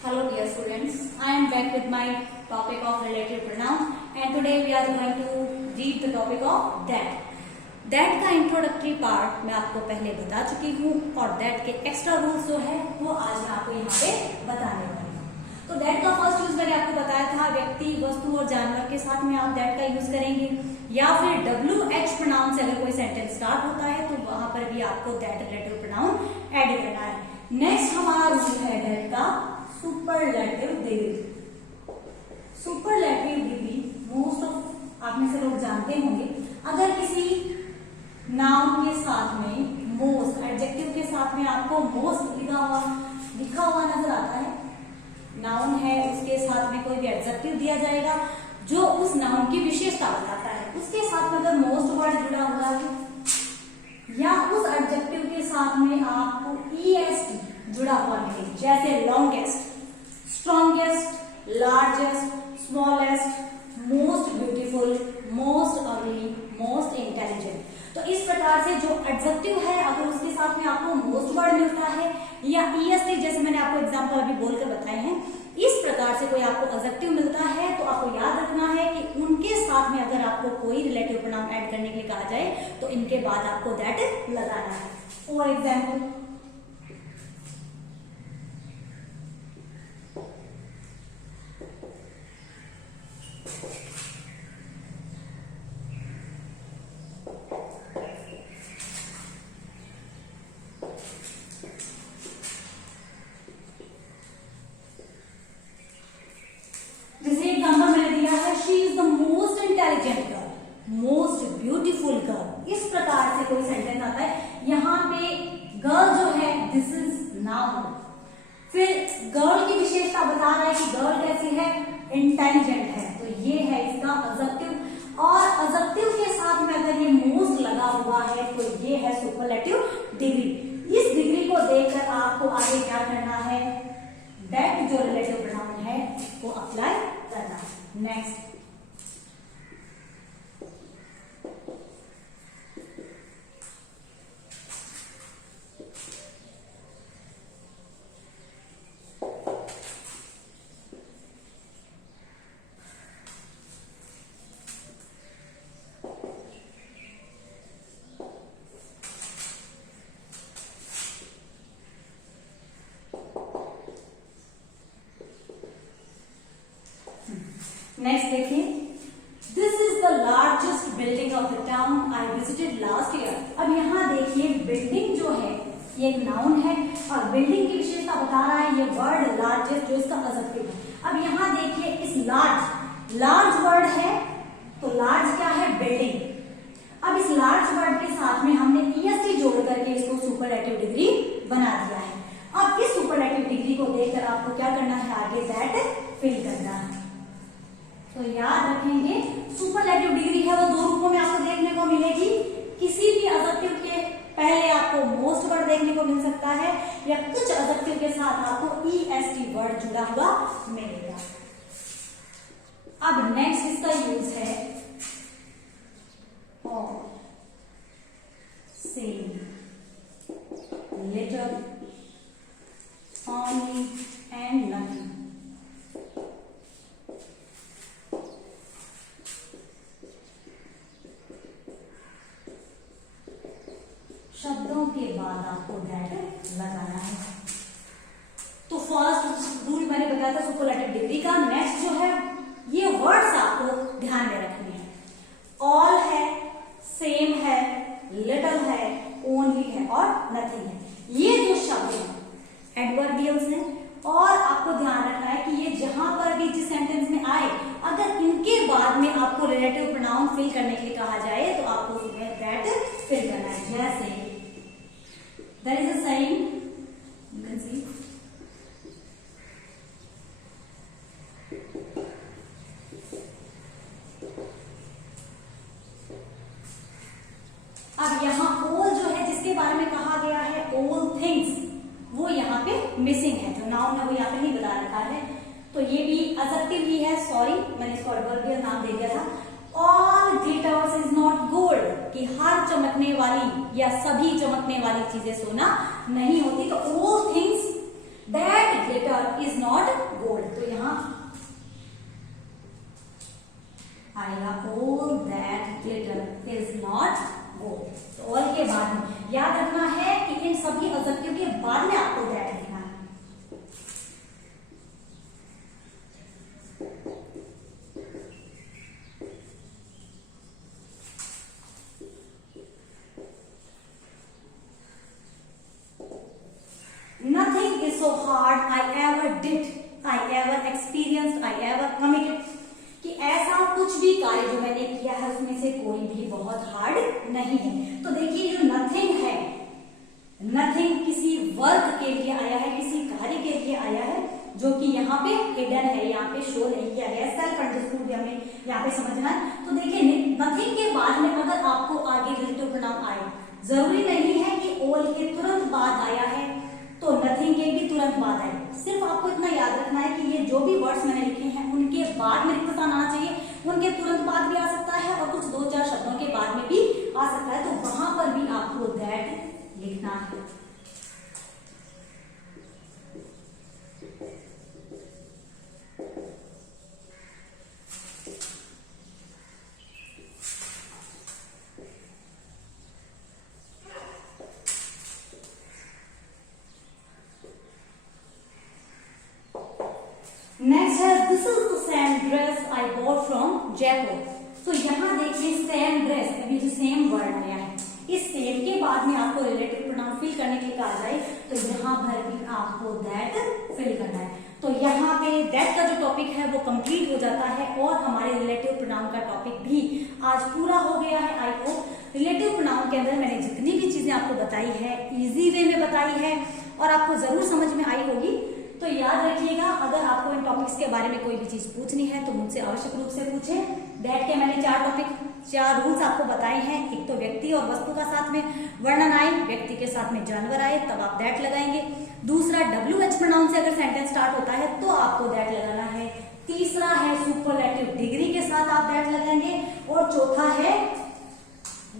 Hello dear students, I am back with my topic of relative pronoun and today we are going to read the topic of that. That का introductory part मैं आपको पहले बता चुकी हूँ और that के एक्स्ट्रा रूल्स जो है वो आज मैं आपको यहाँ पे बताने वाली हूँ। तो that का फर्स्ट यूज मैंने आपको बताया था, व्यक्ति वस्तु और जानवर के साथ में आप that का यूज करेंगे या फिर WH प्रोनाउन से अगर कोई सेंटेंस स्टार्ट होता है तो वहां पर भी आपको that रिलेटिव प्रोनाउन ऐड करना है। नेक्स्ट हमारा रूल है that का superlative degree. Superlative degree most of आप में से लोग जानते होंगे, अगर किसी नाउन के साथ में मोस्ट, एडजेक्टिव के साथ में आपको मोस्ट लिखा हुआ नजर आता है, नाउन है उसके साथ में कोई भी एडजेक्टिव दिया जाएगा जो उस नाउन की विशेषता बताता है, उसके साथ में अगर मोस्ट वर्ड जुड़ा हुआ है या उस एडजेक्टिव के साथ में आपको EST जुड़ा हुआ मिले, जैसे longest, strongest, largest, smallest, most beautiful, most early, most intelligent, तो इस प्रकार से जो एडजेक्टिव है अगर उसके साथ में आपको मोस्ट वर्ड मिलता है या EST जैसे मैंने आपको एग्जांपल अभी बोलकर बताए हैं, इस प्रकार से कोई आपको एडजेक्टिव मिलता है तो आपको याद रखना है कि उनके साथ में अगर आपको कोई रिलेटिव प्रोनाउन ऐड करने के लिए कहा जाए तो इनके बाद आपको दैट लगाना है। For example intelligent girl, most beautiful girl, इस प्रकार से कोई सेंटेंस आता है। यहाँ पे गर्ल जो है दिस इज नाउन, फिर गर्ल की विशेषता बता रहा है कि गर्ल कैसी है, इंटेलिजेंट है, तो ये है इसका एडजेक्टिव। और एडजेक्टिव के साथ में अगर ये मोस्ट लगा हुआ है तो ये है सुपरलेटिव डिग्री। इस डिग्री को देखकर आपको आगे क्या करना है, दैट जो रिलेटिव प्रोनाउन है वो अप्लाई करना। नेक्स्ट देखिए, this is the largest building of the town I visited last year. अब यहाँ देखिए बिल्डिंग जो है ये एक नाउन है और बिल्डिंग की विशेषता बता रहा है ये वर्ड लार्जेस्ट जो इसका एडजेक्टिव है। अब यहाँ देखिए इस लार्ज वर्ड है तो लार्ज क्या है, बिल्डिंग। अब इस लार्ज वर्ड के साथ में हमने EST जोड़ करके इसको सुपरलेटिव डिग्री बना दिया है। अब इस सुपरलेटिव डिग्री को देखकर आपको क्या करना है, आगे दैट फिल करना है। तो याद रखेंगे सुपरलेटिव डिग्री है वो दो रूपों में आपको देखने को मिलेगी, किसी भी एडजेक्टिव के पहले आपको मोस्ट वर्ड देखने को मिल सकता है या कुछ एडजेक्टिव के साथ आपको EST वर्ड जुड़ा हुआ मिलेगा। अब नेक्स्ट इसका यूज है और, same, little, only and nothing। शब्दों के बाद आपको दैट लगाना है। तो फर्स्ट रूल मैंने बताया था सुपरलेटिव डिग्री का। नेक्स्ट जो है ये वर्ड्स आपको ध्यान में रखने हैं, ऑल है, सेम है, लिटिल है, ओनली है और नथिंग है। ये जो शब्द हैं एडवर्बियल्स हैं और आपको ध्यान रखना है कि ये जहां पर भी जिस सेंटेंस में आए अगर इनके बाद में आपको रिलेटिव प्रोनाउन फिल करने के लिए कहा जाए तो आपको उसमें दैट फिल करना है। जैसे there is a saying, you can see, अब यहाँ all जो है जिसके बारे में कहा गया है all things, वो यहाँ पे मिसिंग है, जो नाउन है वो यहाँ पे नहीं बता रखा है, तो ये भी एडजेक्टिव ही है। सॉरी मैंने इसको एडवर्बियल नाम दे दिया था। All glitters is not gold, कि हर चमकने वाली या सभी चमकने वाली चीजें सोना नहीं होती। तो all things that glitter is not gold, तो यहां आएगा all that glitter is not gold. तो ऑल के बाद में याद रखना है कि इन सभी एडजेक्टिव के बाद में आपको दैट लिखना है। Nothing is so hard I ever did, I ever experienced, I ever committed, कि ऐसा कुछ भी कार्य जो मैंने किया है उसमें से कोई भी बहुत हार्ड नहीं है। तो देखिए जो नथिंग है, नथिंग किसी वर्क के लिए आया है, किसी कार्य के लिए आया है, जो कि यहाँ पे हिडन है, यहाँ पे शो नहीं किया गया, सेल्फ अंडरस्टूड हमें यहाँ पे समझना है। तो देखिए नथिंग के बाद में अगर आपको आगे रिलेटिव प्रोनाउन आए, जरूरी नहीं है कि ऑल के तुरंत बाद आया है तो नथिंग के भी तुरंत बाद आए। सिर्फ आपको इतना याद रखना है कि ये जो भी वर्ड्स मैंने लिखे हैं उनके बाद में रिक्त स्थान आना चाहिए, उनके तुरंत बाद भी आ सकता है और कुछ 2-4 शब्दों के बाद में भी आ सकता है, तो वहां पर भी आपको दैट लिखना है। नेक्स्ट है this is the same dress I bought from Jaipur. तो यहाँ देखिए सेम ड्रेस, अभी जो सेम वर्ड आया है, इस सेम के बाद में आपको रिलेटिव प्रोनाउन फिल करने के लिए कहा जाए तो यहाँ पर भी आपको दैट फिल करना है। तो यहाँ पे दैट का जो टॉपिक है वो कंप्लीट हो जाता है और हमारे रिलेटिव प्रोनाउन का टॉपिक भी आज पूरा हो गया है। आई होप रिलेटिव प्रोनाउन के अंदर मैंने जितनी भी चीजें आपको बताई है इजी वे में बताई है और आपको जरूर समझ में आई होगी। तो याद रखिएगा, अगर आपको इन टॉपिक्स के बारे में कोई भी चीज पूछनी है तो मुझसे आवश्यक रूप से पूछें। दैट के मैंने 4 रूल्स आपको बताए हैं। एक तो व्यक्ति और वस्तु का साथ में वर्णन आए, व्यक्ति के साथ में जानवर आए तब आप दैट लगाएंगे। दूसरा WH प्रोनाउन से अगर सेंटेंस स्टार्ट होता है तो आपको दैट लगाना है। तीसरा है सुपरलेटिव डिग्री के साथ आप दैट लगाएंगे। और चौथा है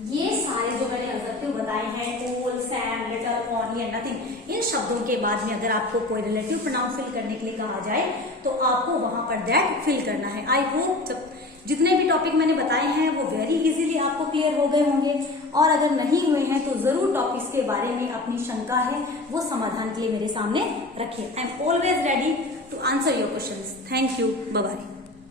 ये सारे जो मैंने एडजेक्टिव बताए हैं all, some, little, only and nothing, इन शब्दों के बाद में अगर आपको कोई रिलेटिव प्रोनाउन फिल करने के लिए कहा जाए तो आपको वहां पर दैट फिल करना है। आई होप जितने भी टॉपिक मैंने बताए हैं वो वेरी इजीली आपको क्लियर हो गए होंगे और अगर नहीं हुए हैं तो जरूर टॉपिक्स के बारे में अपनी शंका है वो समाधान के लिए मेरे सामने रखिए। I am always ready to answer your questions. Thank you, bye bye.